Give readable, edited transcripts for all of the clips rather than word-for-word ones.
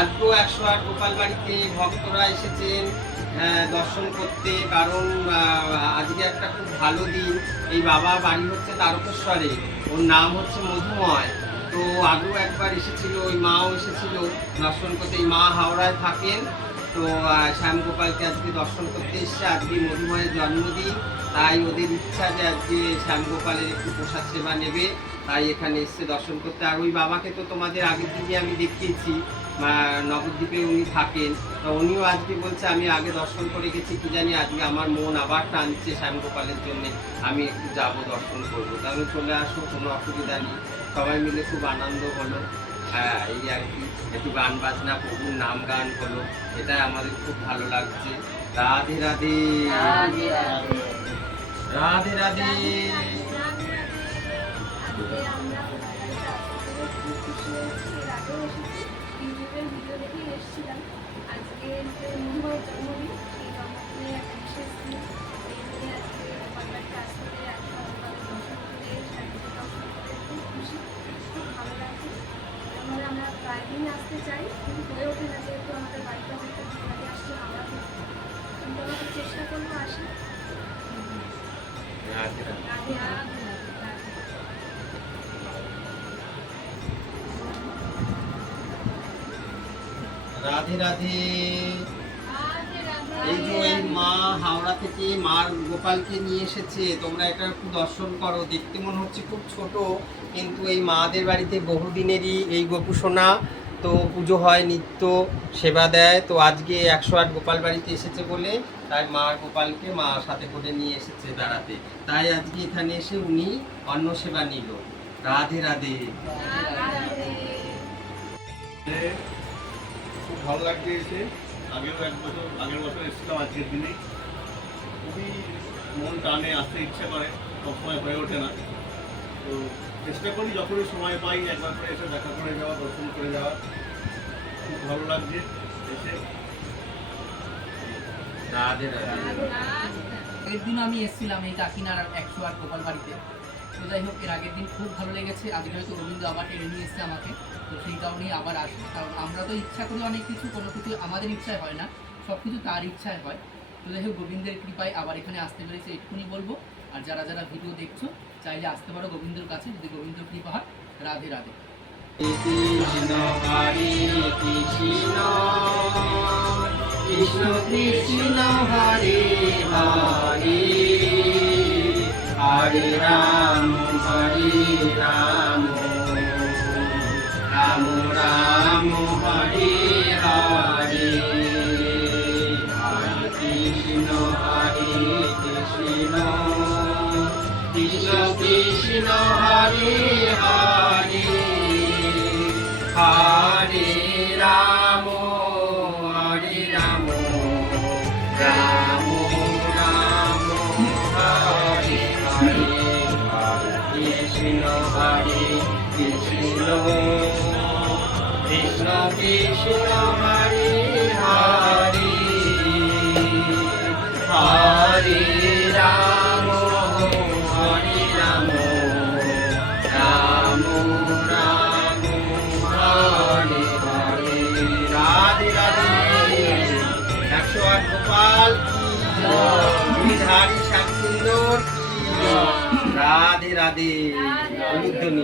আজকেও 108 গোপাল বাড়িতে ভক্তরা এসেছেন দর্শন করতে, কারণ আজকে একটা খুব ভালো দিন। এই বাবা বাড়ি হচ্ছে তারকেশ্বরে, ওর নাম হচ্ছে মধুময়। তো আগেও একবার এসেছিল, ওই মাও এসেছিল দর্শন করতে। এই মা হাওড়ায় থাকেন, তো শ্যামগোপালকে আজকে দর্শন করতে এসছে। আজকে মধুময়ের জন্মদিন, তাই ওদের ইচ্ছা যে আজকে শ্যামগোপালের একটু প্রসাদ সেবা নেবে, তাই এখানে এসছে দর্শন করতে। আর ওই বাবাকে তো তোমাদের আগের দিনে আমি দেখিয়েছি, নবদ্বীপে উনি থাকেন। তো উনিও আজকে বলছে আমি আগে দর্শন করে গেছি, কি জানি আজকে আমার মন আবার টানছে শ্যামগোপালের জন্য, আমি একটু যাব দর্শন করবো। তাহলে চলে আসো, কোনো অসুবিধা নেই। সবাই মিলে খুব আনন্দ হলো। হ্যাঁ, এই আর কি, একটু গান বাজনা, প্রভুর নাম গান হলো, এটাই আমাদের খুব ভালো লাগছে। রাধে রাধে, রাধে রাধে। আমরা প্রায় দিনই আসতে চাই, কিন্তু হয়ে ওঠে না, যেহেতু আমাদের বাড়িটা অনেকটা দূর লাগে আসতে আমরা, কিন্তু আমাদের চেষ্টা করবো আসি। রাধে রাধে। এই যে এই মা হাওড়া থেকে মার গোপালকে নিয়ে এসেছে, তোমরা এটা একটু দর্শন করো। দেখতে মনে হচ্ছে খুব ছোট, কিন্তু এই মাদের বাড়িতে বহুদিনেরই এই গোপুসোনা, তো পুজো হয়, নিত্য সেবা দেয়। তো আজকে 108 গোপাল বাড়িতে এসেছে বলে, তাই মার গোপালকে মা সাথে করে নিয়ে এসেছে বেড়াতে, তাই আজকে এখানে এসে উনি অন্ন সেবা নিল। রাধে রাধে। খুব ভালো লাগছে এসে। আগের বছর এসেছিলাম, আজকের দিনে খুবই মন টানে, আসতে ইচ্ছে করে, সবসময় হয়ে ওঠে না। তো চেষ্টা করি যখনই সময় পাই একবার করে এসে দেখা করে যাওয়া, দর্শন করে যাওয়া। খুব ভালো লাগছে এসে। রাধে রাধে। আগের দিনও আমি এসেছিলাম এই কাকিনার 108 গোপাল বাড়িতে। তো যাই হোক, এর আগের দিন খুব ভালো লেগেছে। আজকে হয়তো রবীন্দ্র আবার টেনে নিয়ে এসছে আমাকে, তো সেই কারণেই আবার আসি। কারণ আমরা তো ইচ্ছা করি অনেক কিছু, কোনো কিছু আমাদের ইচ্ছায় হয় না, সব কিছু তার ইচ্ছায় হয়। তো যাই হোক, গোবিন্দের কৃপায় আবার এখানে আসতে পেরেছে, এটুকুনি বলবো। আর যারা যারা ভিডিও দেখছো, চাইলে আসতে পারো গোবিন্দর কাছে, যদি গোবিন্দর কৃপা হয়। রাধে রাধে। কৃষ্ণ হরে কৃষ্ণ, কৃষ্ণ কৃষ্ণ হরে হরে, হরে রাম রাম, রাম রাম হরে হরে, হরে কৃষ্ণ কৃষ্ণ, কৃষ্ণ কৃষ্ণ হরে হরে, হরে রাম রাম, রাম রাম হরে হরে, হরে কৃষ্ণ কৃষ্ণ, কৃষ্ণ কৃষ্ণ হরে হরে, হরে রাম রাম, রাম রাম হরে হরে। রাধে রাধে। 108 গোপাল কি, ধারী শ্যাম সুন্দর কি। রাধে রাধে। উলুধ্বনি।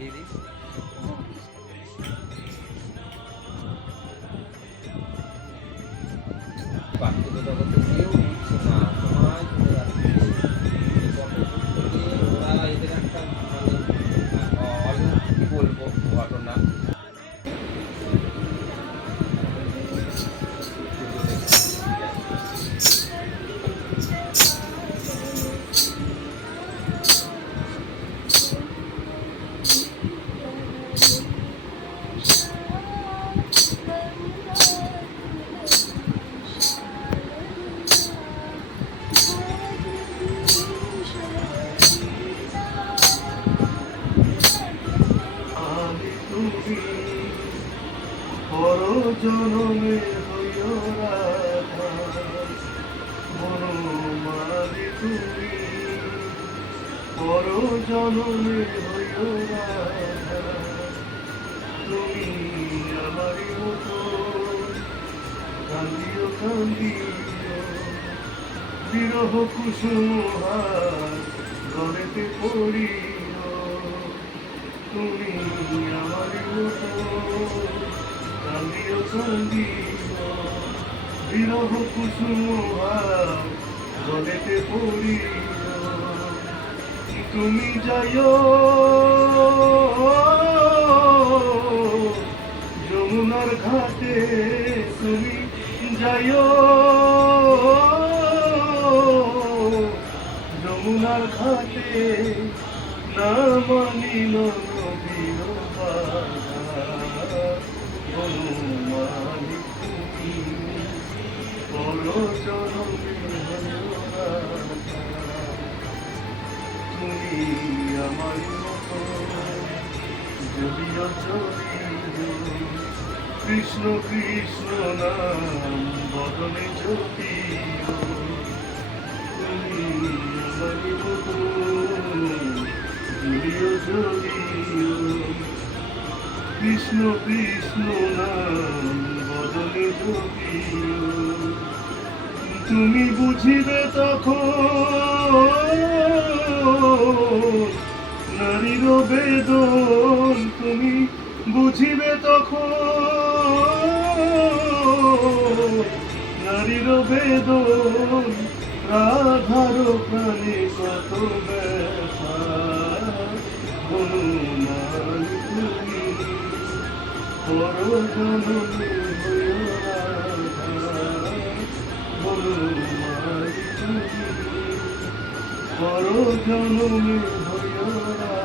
দিদি বাচ্চাদের জগতে কেউ বুঝছে না, সবাই চলে যাচ্ছে। এই কত দূর থেকে ওরা এদের একটা মানে কি বলবো ঘটনা। আমি তুমি পর জনমে হইও রাধা, মনোমালি তুমি পর জনমে হইও রাধা। তুমি আমারই মতো কান্দিও কান্দিও, বিরহ কুসুম গলেতে পড়িও। তুমি আমার মতো কান্দিও কান্দিও, বিরহ কুসুম গলেতে পড়িও। তুমি যাইও যমুনার ঘাটে, তুমি যাইও যমুনার ঘাটে, না মানিল নবীর বাধা। অনুমানি তুমি পর জনমে হইও রাধা। তুমি আমার মতো যদিও যদিও, কৃষ্ণ কৃষ্ণ নাম বদনে যদিও। তুমি আমার মতো যদিও যদিও, কৃষ্ণ কৃষ্ণ নাম বদনে যদিও। তুমি বুঝিবে তখন নারীর বেদন, তুমি বুঝিবে তখন নারীর বেদন। রাধার প্রাণে কত ব্যথা, অনুমান তুমি পর জনমে হইও রাধা। অনুমান তুমি পর জনমে হইও রাধা।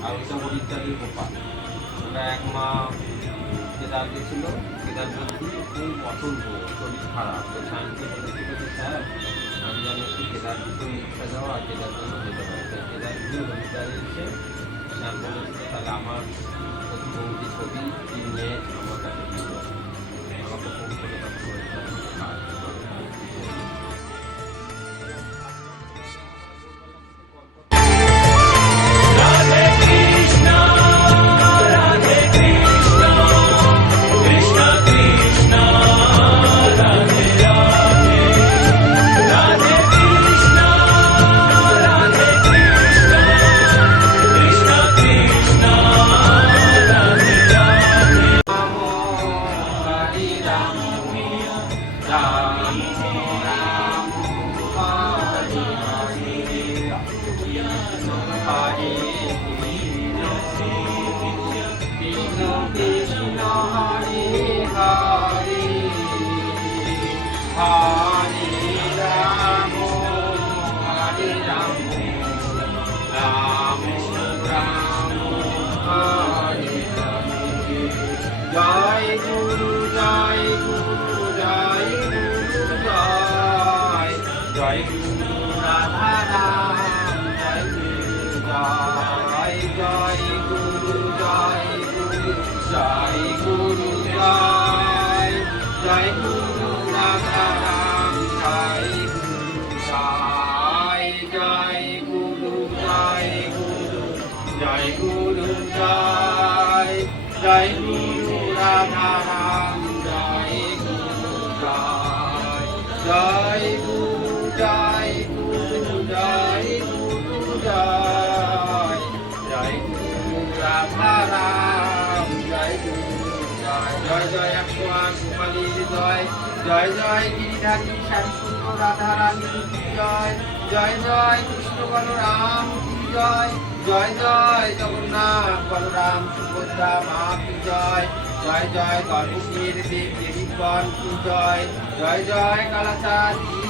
আর ওইটা হরিদ্বারের গোপাল। ওটা এক মা কেদার গেছিল, কেদার বলছি খুব অসুস্থ, শরীর খারাপ। তো স্বামীকে বলেছিল যে স্যার আমি জানি একটু কেদার দিতে ইচ্ছা যাওয়া, কেদার জন্য যেতে পারে। তাই কেদার দিয়ে হরিদ্বারে এসে স্যার বলেছিল তাহলে আমার প্রতিবন্ধী ছবি নিয়ে আমার কাছে দিল। রাম রাম হরে হরে হরে কৃষ্ণ কৃষ্ণ কৃষ্ণ হরে হরে হরে রাম হরে রাম রাম রাম হরে হরে জয় গুরু জয় গুরু জয় গুরু জয় জয় গুরু রাধা রাম জয় গুরু জয় জয় গুরু জয় গুরু জয় গুরু জয় জয় গুরু রাধা রাম জয় গুরু জয় জয় গুরু জয় গুরু জয় গুরু জয় জয় গুরু রাধা রাম জয় গুরু জয় জয় গুরু জয় গুরু জয় গুরু জয় জয় গুরু রাধা রাম জয় গুরু জয় জয় জয় 108 গোপালীর জয় জয় জয় গিরিধারী শ্যাম সুন্দর রাধা রানী কি জয় জয় জয় কৃষ্ণ বলরাম কি জয় জয় জয় জগন্নাথ বলরাম সুভদ্রা মা কি জয় জয় জয় গর্ভবতীর দেব দেবীগণ কি জয় জয় জয় কালাচাঁদ কি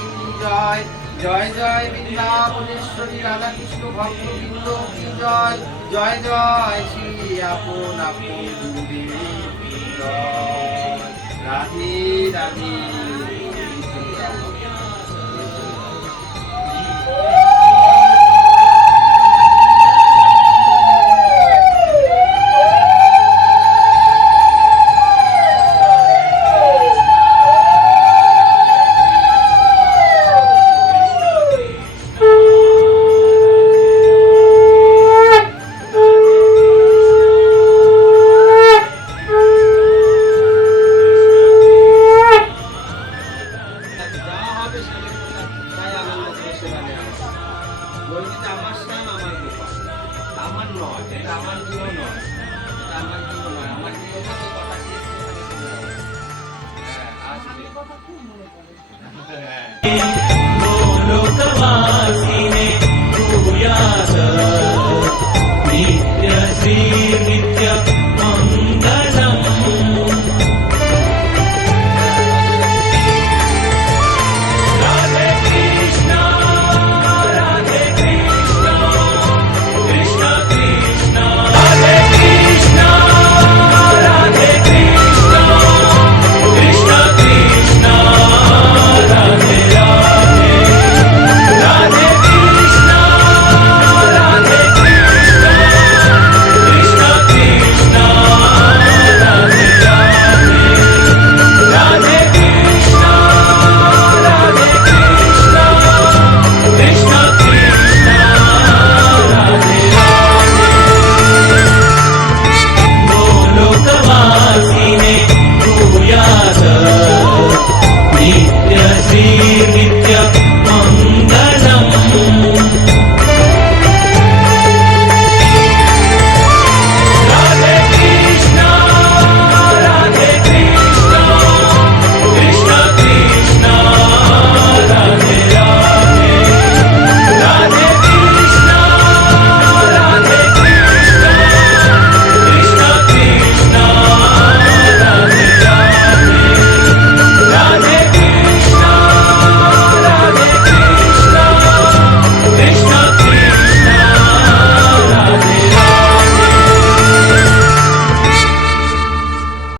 জয় জয় জয় বৃন্দাবনেশ্বরী রাধা কৃষ্ণ ভক্তবৃন্দ কি জয় জয় জয় শ্রী আপন আপন গুরুদেব কি জয় রাধে রাধে